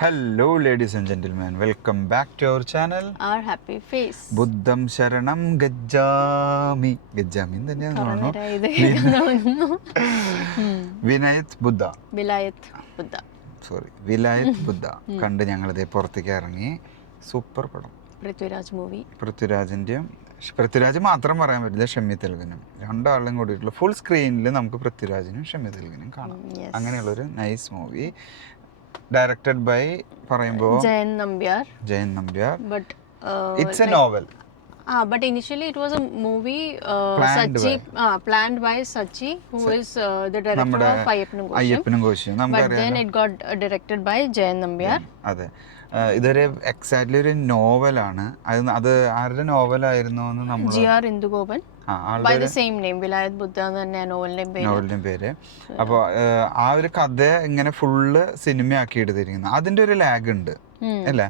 Hello, ladies and gentlemen. Welcome back to our channel. Our happy face. ബുദ്ധം ശരണം ഗജ്ജാമി. ഗജ്ജാമി തന്നെയാണ് വിനായത് ബുദ്ധ. Sorry, വിലായത് ബുദ്ധ കണ്ട് ഞങ്ങളിതേ പുറത്തേക്ക് ഇറങ്ങി. സൂപ്പർ പടം. പൃഥ്വിരാജ് മൂവി. പൃഥ്വിരാജ് മാത്രം പറയാൻ പറ്റില്ല, ഷമ്മി തെലുഗനും രണ്ടാളും കൂടിയിട്ടുള്ള ഫുൾ സ്ക്രീനിൽ നമുക്ക് പൃഥ്വിരാജിനും ഷമ്മി തെലുഗനും കാണാം. അങ്ങനെയുള്ളൊരു നൈസ് മൂവി. Directed by പറയുമ്പോൾ Jayan Nambiar. But it's a novel. But initially it was a movie planned by Sachi, who is the director of Ayappanum Koshiyum. But then it got directed by Jayan Nambyar. അതെ, ഇതൊരു exactly ഒരു നോവലാണ്. അത് ആരുടെ നോവലായിരുന്നു എന്ന് നമ്മൾ GR Indugopan. By the same name, വിലായത് ബുദ്ധ എന്ന് തന്നെ നോവലിന്റെ പേര്. അപ്പോൾ ആ ഒരു കഥ ഇങ്ങനെ ഫുള്ള് സിനിമയാക്കി എടുത്തിരിക്കുന്നു. അതിന്റെ ഒരു ലാഗ് ഉണ്ട് അല്ലേ?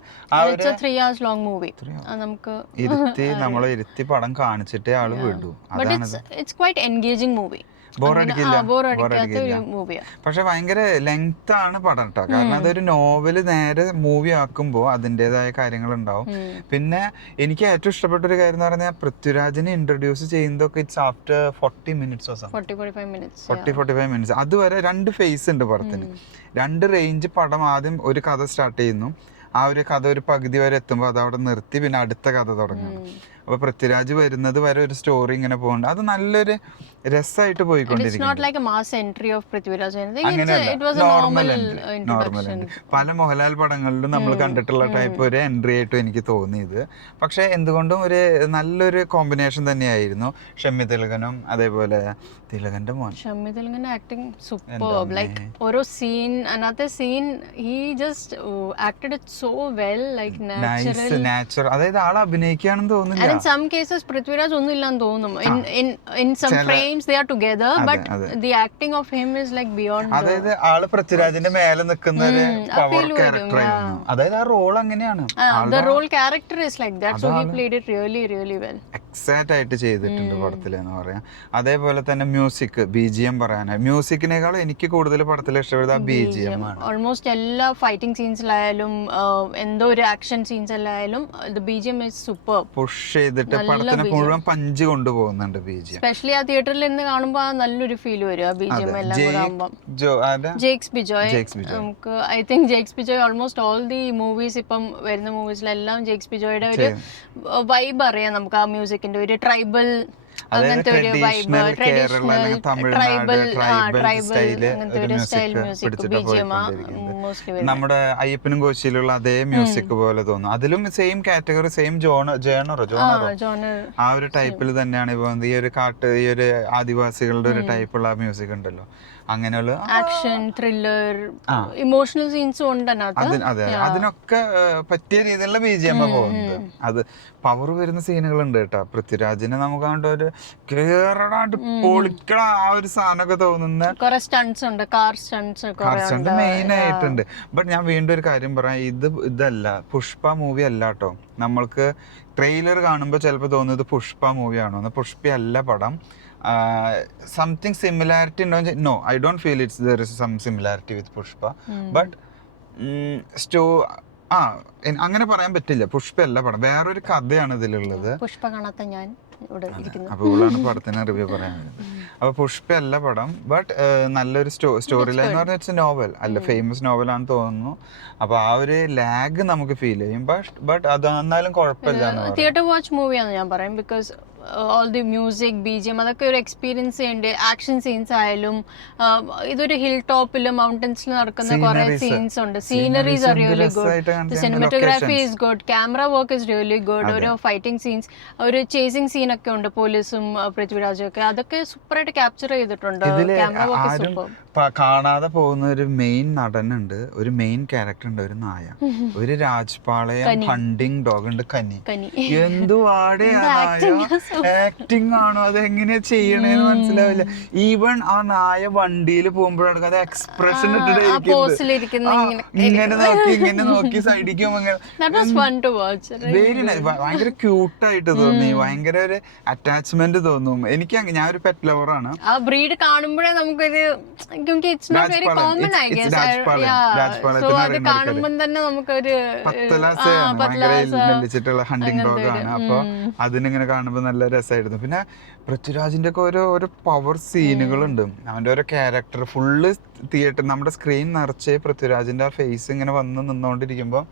നമ്മളെ ഇരുത്തി പടം കാണിച്ചിട്ടേ ആള് വിടൂ. പക്ഷെ ഭയങ്കര ലെങ്ത് ആണ് പടം കേട്ടോ. കാരണം അതൊരു നോവല് നേരെ മൂവി ആക്കുമ്പോൾ അതിൻ്റെതായ കാര്യങ്ങൾ ഉണ്ടാവും. പിന്നെ എനിക്ക് ഏറ്റവും ഇഷ്ടപ്പെട്ട ഒരു കാര്യം എന്ന് പറഞ്ഞാൽ പൃഥ്വിരാജിനെ ഇൻട്രൊഡ്യൂസ് ചെയ്യുന്നതൊക്കെ ഇറ്റ്സ് ആഫ്റ്റർ 40 minutes 45 minutes. അതുവരെ രണ്ട് ഫേസ് ഉണ്ട് പടത്തിന്. രണ്ട് റേഞ്ച് പടം. ആദ്യം ഒരു കഥ സ്റ്റാർട്ട് ചെയ്യുന്നു, ആ ഒരു കഥ ഒരു പകുതി വരെ എത്തുമ്പോൾ അത് അവിടെ നിർത്തി പിന്നെ അടുത്ത കഥ തുടങ്ങുന്നു. അപ്പൊ പൃഥ്വിരാജ് വരുന്നത് വരെ ഒരു സ്റ്റോറി ഇങ്ങനെ പോകുന്നുണ്ട്. അത് നല്ലൊരു രസമായിട്ട് പോയിക്കൊണ്ടിരിക്കുന്നു. പല മോഹൻലാൽ പടങ്ങളിലും നമ്മൾ കണ്ടിട്ടുള്ള ടൈപ്പ് ഒരു എൻട്രി ആയിട്ടും എനിക്ക് തോന്നിയത്. പക്ഷെ എന്തുകൊണ്ടും ഒരു നല്ലൊരു കോമ്പിനേഷൻ തന്നെയായിരുന്നു. ഷമ്മി തിലകനും അതേപോലെ തിലകന്റെ മോൻ ഷമ്മി തിലകന്റെ ആക്ടിങ് സൂപ്പർബ്. ലൈക്ക് ഓരോ scene another scene he just acted it so well. Like natural. അതായത് ആൾ അഭിനയിക്കുകയാണെന്ന് തോന്നുന്നില്ല. In some cases പൃഥ്വിരാജ് ഒന്നും ഇല്ലാന്ന് തോന്നും. In some frames they are together, but the acting of him is like beyond. അതായത് ആള് പൃഥ്വിരാജിന്റെ മേലെ നിൽക്കുന്ന ഒരു പവർ ക്യാരക്ടർ ആയിരുന്നു. അതായത് ആ റോൾ അങ്ങനെയാണ്. The role character is like that, so he played it really well. Exact ആയിട്ട് ചെയ്തിട്ടുണ്ട് പടത്തിലെന്ന് പറയാം. അതേപോലെ തന്നെ മ്യൂസിക്, BGM പറയാനായി മ്യൂസിക്കിനേക്കാളും എനിക്ക് കൂടുതൽ പടത്തിൽ ഇഷ്ടപ്പെടുന്നത് ആ BGM ആണ്. ഓൾമോസ്റ്റ് എല്ലാ ഫൈറ്റിംഗ് സീൻസിലായാലും എന്തോ ഒരു ആക്ഷൻ സീൻസിലായാലും the BGM is super. Push ചെയ്തിട്ട് പടത്തിനെ മുഴുവൻ പഞ്ച് കൊണ്ടുപോകുന്നുണ്ട് BGM. സ്പെഷ്യലി ആ തിയേറ്ററിൽ നിന്ന് കാണുമ്പോൾ നല്ലൊരു ഫീൽ വരും ആ BGM എല്ലാം കൂടെ ആകുമ്പോൾ. ജെയ്ക്സ് ബിജോയ്. നമുക്ക് I think Jakes Bijoy almost all the movies ഇപ്പം വരുന്ന മൂവീസിലെല്ലാം ജെയ്ക്സ് ബിജോയുടെ ഒരു വൈബ് അറിയാം നമുക്ക്. ആ മ്യൂസിക്കിന്റെ ഒരു ട്രൈബൽ അങ്ങനത്തെ ഒരു വൈബ്, ട്രഡീഷണൽ ട്രൈബൽ അങ്ങനത്തെ ഒരു സ്റ്റൈൽ മ്യൂസിക് BGM മോസ്റ്റ്ലി. നമ്മുടെ അയ്യപ്പനും കോശിയിലുള്ള അതേ മ്യൂസിക് പോലെ തോന്നും. അതിലും സെയിം കാറ്റഗറി, സെയിം ജേണറോ ആ ഒരു ടൈപ്പിൽ തന്നെയാണ് ഇപ്പൊ ഈ ഒരു ആദിവാസികളുടെ ഒരു ടൈപ്പുള്ള മ്യൂസിക് ഉണ്ടല്ലോ. അങ്ങനെയുള്ള ആക്ഷൻ, ത്രില്ലർ, ഇമോഷണൽ സീൻസും ഉണ്ട് അതെ. അതിനൊക്കെ പറ്റിയ രീതിയിലുള്ള BGM പോകുന്നത്. അത് പവർ വരുന്ന സീനുകളുണ്ട് കേട്ടോ. പൃഥ്വിരാജിനെ നമുക്ക് കണ്ട ഒരു കേരളാണ്ട് പൊളിക്കണ ആ ഒരു സാധനമൊക്കെ തോന്നുന്ന കാർ സ്റ്റണ്ട് മെയിൻ ആയിട്ടുണ്ട്. ബട്ട് ഞാൻ വീണ്ടും ഒരു കാര്യം പറയാം, ഇതല്ല പുഷ്പ മൂവി അല്ല കേട്ടോ. നമ്മൾക്ക് ട്രെയിലർ കാണുമ്പോൾ ചിലപ്പോൾ തോന്നുന്നത് പുഷ്പ മൂവിയാണോ. പുഷ്പ അല്ല പടം. സംതിങ് സിമിലാരിറ്റി ഉണ്ടോ? No, I don't feel it's there is some similarity with Pushpa. But അങ്ങനെ പറയാൻ പറ്റില്ല. പുഷ്പ അല്ല പടം, വേറൊരു കഥയാണ് ഇതിലുള്ളത്. പുഷ്പ കാണാത്ത ഞാൻ അപ്പൊ ഇവളാണ് പടത്തിന് റിവ്യൂ പറയാൻ. അപ്പൊ പുഷ്പ അല്ല പടം, ബട്ട് നല്ലൊരു സ്റ്റോറി ലൈൻ എന്ന് പറഞ്ഞാൽ ഇറ്റ്സ് നോവൽ അല്ല, ഫേമസ് നോവലാണെന്ന് തോന്നുന്നു. അപ്പൊ ആ ഒരു ലാഗ് നമുക്ക് ഫീൽ ചെയ്യും. ബട്ട് അത് എന്നാലും കുഴപ്പമില്ല. തിയേറ്റർ വാച്ച് മൂവിയാണെന്ന് ഞാൻ പറയും. Because all the music, BGM അതൊക്കെ ഒരു എക്സ്പീരിയൻസ് ചെയ്യേണ്ട. ആക്ഷൻ സീൻസ് ആയാലും ഇതൊരു ഹിൽ ടോപ്പിലും മൗണ്ടൻസിൽ നടക്കുന്ന കുറെ സീൻസ് ഉണ്ട്. Sceneries are really good, cinematography is good, camera work is really good. ഓരോ ഫൈറ്റിംഗ് സീൻസ്, ഒരു ചേസിംഗ് സീനൊക്കെ ഉണ്ട് പോലീസും പൃഥ്വിരാജും ഒക്കെ. അതൊക്കെ സൂപ്പറായിട്ട് ക്യാപ്ചർ ചെയ്തിട്ടുണ്ട്. Camera work super. കാണാതെ പോകുന്ന ഒരു മെയിൻ നടനുണ്ട്, ഒരു മെയിൻ ക്യാരക്ടർ ഉണ്ട്, ഒരു നായ, ഒരു രാജ്പാളയം ഹണ്ടിങ് ഡോഗ് ഉണ്ട്, കനി. എന്തുവാടെ ആക്ടിങ് ആണോ, അത് എങ്ങനെയാ ചെയ്യണേന്ന് മനസ്സിലാവില്ല. ഈവൻ ആ നായ വണ്ടിയിൽ പോകുമ്പോഴാണ് അത് എക്സ്പ്രഷൻ ഇങ്ങനെ നോക്കി സൈഡിക്കും വെരി നൈസ്. ഭയങ്കര ക്യൂട്ടായിട്ട് തോന്നി, ഭയങ്കര ഒരു അറ്റാച്ച്മെന്റ് തോന്നും എനിക്ക്. ഞാൻ ഒരു പെറ്റ് ലവറാണ്. ആ ബ്രീഡ് കാണുമ്പോഴേ നമുക്കൊരു क्योंकि it's not very common I guess. So അത് കാണുമ്പോൾ തന്നെ നമുക്കൊരു നെല്ലിച്ചിട്ടുള്ള ഹണ്ടിങ് ഡോഗ് ആണ്. അപ്പൊ അതിനിങ്ങനെ കാണുമ്പോൾ നല്ല രസമായിരുന്നു. പിന്നെ പൃഥ്വിരാജിന്റെ ഒക്കെ ഓരോ പവർ സീനുകളുണ്ട്. അവന്റെ ഓരോ ക്യാരക്ടർ ഫുള്ള് തിയേറ്റർ നമ്മുടെ സ്ക്രീൻ നിറച്ച് പൃഥ്വിരാജിന്റെ ആ ഫേസ് ഇങ്ങനെ വന്ന് നിന്നോണ്ടിരിക്കുമ്പോ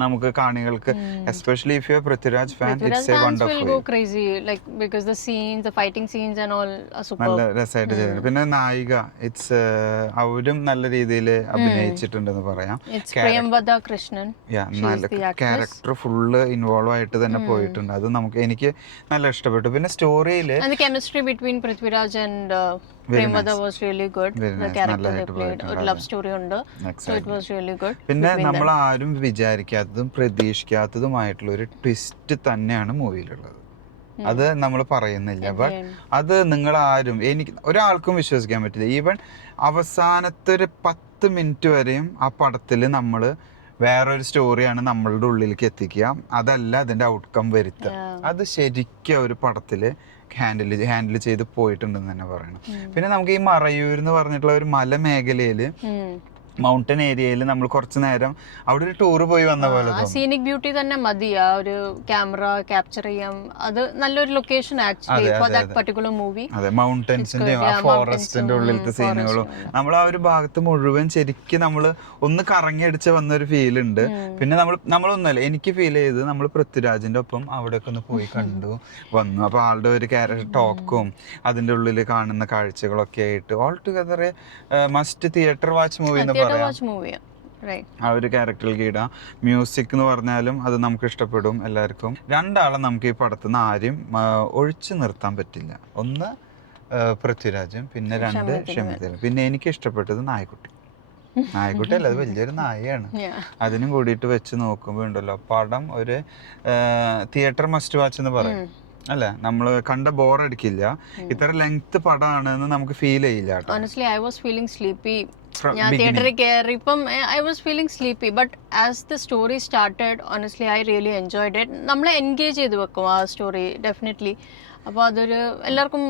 നമുക്ക് കാണികൾക്ക് especially if you are Prithviraj fan it's A wonderful will go crazy like because the scenes the fighting scenes and all are superb. നല്ല രസമായിട്ട് ചെയ്തിട്ടുണ്ട്. പിന്നെ നായിക അവരും നല്ല രീതിയിൽ അഭിനയിച്ചിട്ടുണ്ടെന്ന് പറയാം. പ്രേംവദ കൃഷ്ണൻ നല്ല ക്യാരക്ടർ ഫുള്ള് ഇൻവോൾവ് ആയിട്ട് തന്നെ പോയിട്ടുണ്ട്. അത് എനിക്ക് നല്ല ഇഷ്ടപ്പെട്ടു. പിന്നെ സ്റ്റോറിയില് chemistry between Prithviraj and Premvada was really good. The character they played, ഒരു love story ഉണ്ട്. So it was really good. പിന്നെ നമ്മൾ ആരും വിചാരിക്കാത്തതും പ്രതീക്ഷിക്കാത്തതുമായിട്ടുള്ള ഒരു ട്വിസ്റ്റ് തന്നെയാണ് മൂവിയിലുള്ളത്. അത് നമ്മൾ പറയുന്നില്ല. ബട്ട് അത് നിങ്ങൾ ആരും ഒരാൾക്കും വിശ്വസിക്കാൻ പറ്റില്ല. ഈവൻ അവസാനത്തെ ഒരു 10 മിനിറ്റ് വരെയും ആ പടത്തിൽ നമ്മൾ വേറൊരു സ്റ്റോറിയാണ് നമ്മളുടെ ഉള്ളിലേക്ക് എത്തിക്കുക. അതല്ല അതിന്റെ ഔട്ട്കം വരുത്തുക. അത് ശരിക്കും ഒരു പടത്തില് ഹാൻഡിൽ ചെയ്ത് പോയിട്ടുണ്ടെന്ന് തന്നെ പറയണം. പിന്നെ നമുക്ക് ഈ മറയൂർ എന്ന് പറഞ്ഞിട്ടുള്ള ഒരു മലമേഖലയില് മൗണ്ടൻ ഏരിയയിൽ നമ്മൾ കുറച്ചു നേരം അവിടെ ഒരു ടൂർ പോയി വന്ന പോലെ സീനിക് ബ്യൂട്ടി തന്നെ മതി ആ ഒരു ക്യാമറ ക്യാപ്ചർ ചെയ്യാം. അത് നല്ലൊരു location actually for that particular movie. അതെ, മൗണ്ടൻസിന്റെ ആ ഫോറസ്റ്റിന്റെ ഉള്ളിലത്തെ സീനുകളും നമ്മൾ ആ ഒരു ഭാഗത്ത് മുഴുവൻ ശരിക്കും നമ്മൾ ഒന്ന് കറങ്ങി അടിച്ച് വന്നൊരു ഫീൽ ഉണ്ട്. പിന്നെ നമ്മളൊന്നുമല്ല, എനിക്ക് ഫീൽ ചെയ്ത് നമ്മൾ പൃഥ്വിരാജിന്റെ ഒപ്പം അവിടെയൊക്കെ ഒന്ന് പോയി കണ്ടു വന്നു. അപ്പൊ ആളുടെ ഒരു ക്യാരക്ടർ ടോക്കും അതിന്റെ ഉള്ളിൽ കാണുന്ന കാഴ്ചകളൊക്കെ ആയിട്ട് all together must theatre watch movie എന്ന് പറയാം. ആ ഒരു ക്യാരക്ടറിലേക്ക് ഇടാം. മ്യൂസിക് എന്ന് പറഞ്ഞാലും അത് നമുക്ക് ഇഷ്ടപ്പെടും എല്ലാവർക്കും. രണ്ടാളെ നമുക്ക് ഈ പടത്തിൽ നിന്ന് ആരും ഒഴിച്ചു നിർത്താൻ പറ്റില്ല. ഒന്ന് പൃഥ്വിരാജും പിന്നെ 2 ഷമീറും. പിന്നെ എനിക്ക് ഇഷ്ടപ്പെട്ടത് നായക്കുട്ടി അല്ല, അത് വലിയൊരു നായയാണ്. അതിനും കൂടിയിട്ട് വെച്ച് നോക്കുമ്പോൾ ഉണ്ടല്ലോ പടം ഒരു തിയേറ്റർ മസ്റ്റ് വാച്ച് എന്ന് പറയും അല്ലെ. നമ്മള് കണ്ട ബോറടിക്കില്ല. ഇത്ര ലെങ്ത് പടമാണെന്ന് നമുക്ക് ഫീൽ ചെയ്യില്ല. Honestly, I was feeling sleepy. ഞാൻ തിയേറ്ററിൽ കയറിയപ്പം I was feeling sleepy. But as the story started, honestly, I really enjoyed it. നമ്മളെ എൻഗേജ് ചെയ്ത് വെക്കും ആ സ്റ്റോറി ഡെഫിനറ്റ്ലി. അപ്പൊ അതൊരു എല്ലാവർക്കും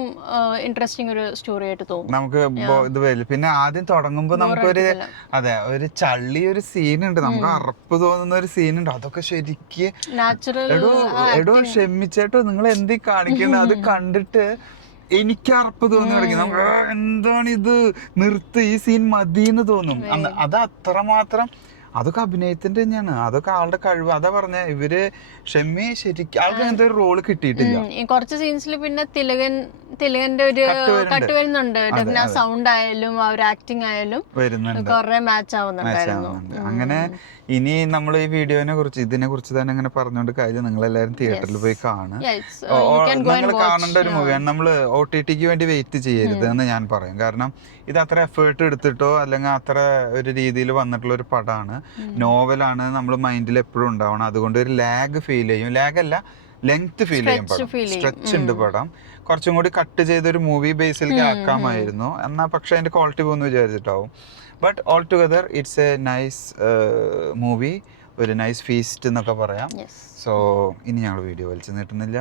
ഇൻട്രസ്റ്റിംഗ് ഒരു സ്റ്റോറി ആയിട്ട് തോന്നും നമുക്ക്. ഇത് വരും. പിന്നെ ആദ്യം തുടങ്ങുമ്പോ നമുക്കൊരു ഒരു ചള്ളി ഒരു സീനുണ്ട്, നമുക്ക് അറപ്പ് തോന്നുന്ന ഒരു സീനുണ്ട്. അതൊക്കെ ശരിക്ക് എടോ ക്ഷമിച്ചേട്ടോ നിങ്ങൾ എന്തി കാണിക്കണ്ട. അത് കണ്ടിട്ട് എനിക്ക് അറപ്പ് തോന്നി തുടങ്ങി. നമുക്ക് എന്താണ് ഇത്, നിർത്ത്, ഈ സീൻ മതിന്ന് തോന്നും. അത് അത്രമാത്രം അതൊക്കെ അഭിനയത്തിന്റെ തന്നെയാണ്. അതൊക്കെ ആളുടെ കഴിവ്. അതാ പറഞ്ഞ ഇവര് ഷെമ്മി ശരിക്കും ആൾക്ക് അങ്ങനത്തെ ഒരു റോള് കിട്ടിയിട്ടില്ല. കുറച്ച് സീൻസിൽ പിന്നെ തിലകന്റെ ഒരു കട്ട് വരുന്നുണ്ട്. സൗണ്ട് ആയാലും ആ ഒരു ആക്ടിങ് ആയാലും കുറെ മാച്ച് ആവുന്നുണ്ടായിരുന്നു. അങ്ങനെ ഇനി നമ്മൾ ഈ ഇതിനെ കുറിച്ച് തന്നെ അങ്ങനെ പറഞ്ഞുകൊണ്ട് കാര്യം നിങ്ങൾ എല്ലാവരും തിയേറ്ററിൽ പോയി കാണുക. നിങ്ങൾ കാണേണ്ട ഒരു മൂവിയാണ്. നമ്മൾ OTT വേണ്ടി വെയിറ്റ് ചെയ്യരുത് എന്ന് ഞാൻ പറയും. കാരണം ഇത് അത്ര എഫേർട്ട് എടുത്തിട്ടോ അല്ലെങ്കിൽ അത്ര ഒരു രീതിയിൽ വന്നിട്ടുള്ള ഒരു പടമാണ്, നോവലാണ്. നമ്മൾ മൈൻഡിൽ എപ്പോഴും ഉണ്ടാവണം. അതുകൊണ്ട് ഒരു ലാഗ് ഫീൽ ചെയ്യും. ലാഗ് അല്ല, ലെങ്ത് ഫീൽ ചെയ്യും. പടം സ്ട്രെച്ച് ഉണ്ട്. പടം കുറച്ചും കൂടി കട്ട് ചെയ്തൊരു മൂവി ബേസിലേക്ക് ആക്കാമായിരുന്നു. എന്നാൽ പക്ഷെ അതിന്റെ ക്വാളിറ്റി പോകുന്നു വിചാരിച്ചിട്ടാവും. But all together it's a nice movie, ഒരു നൈസ് ഫീസ്റ്റ് എന്നൊക്കെ പറയാം. സോ ഇനി ഞങ്ങൾ വീഡിയോ വലിച്ചു നീട്ടുന്നില്ല.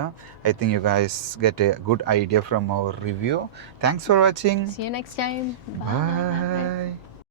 I think you guys get a good idea from our review. Thanks for watching. See you next time. Bye.